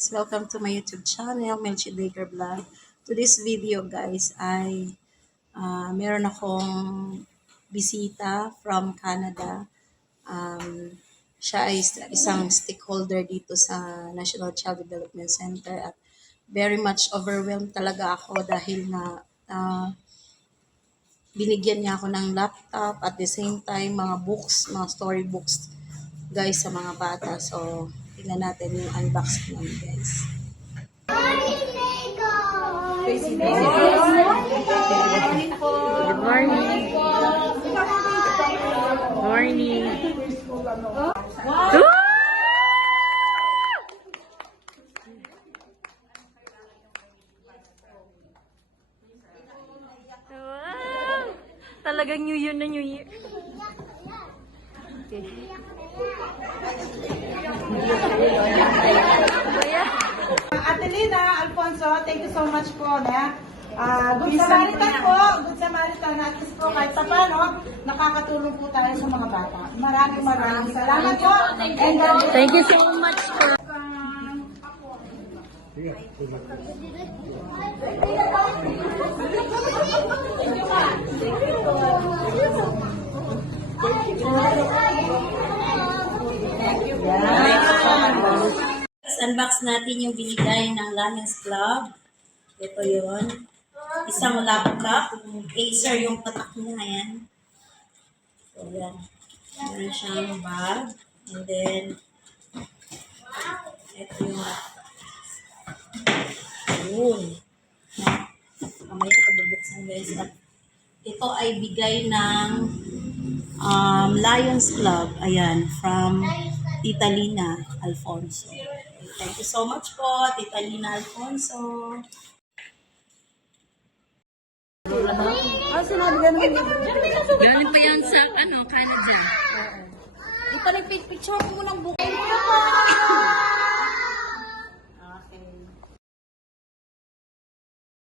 guys! Welcome to my YouTube channel, Melchi Baker Vlog. To this video guys ay meron akong bisita from Canada. Siya ay isang stakeholder dito sa National Child Development Center at very much overwhelmed talaga ako dahil na binigyan niya ako ng laptop at the same time mga books, mga storybooks guys sa mga bata. So, tingnan natin yung unboxing namin guys. Good morning. Morning. Wow! Talagang New Year na New Year. Okay. Ate Lina, Alfonso, thank you so much po na Good Samaritan po, Good Samaritan, at least po kahit sa paano, nakakatulong po tayo sa mga bata. Maraming salamat po. Thank you so much for Unbox natin yung binigay ng Lions Club. Ito yun. Isang laptop. Acer yung patak niya. Ayan. So, yan. Meron siyang bag. And then, ito yung laptop. Yun. Kamay ko bubuksan guys. At ito ay bigay ng Lions Club. Ayan. From Tita Lina Alfonso. Thank you so much po, Tita Lina Alfonso. galing pa yan sa Canada. Ito na picture ko ng buko.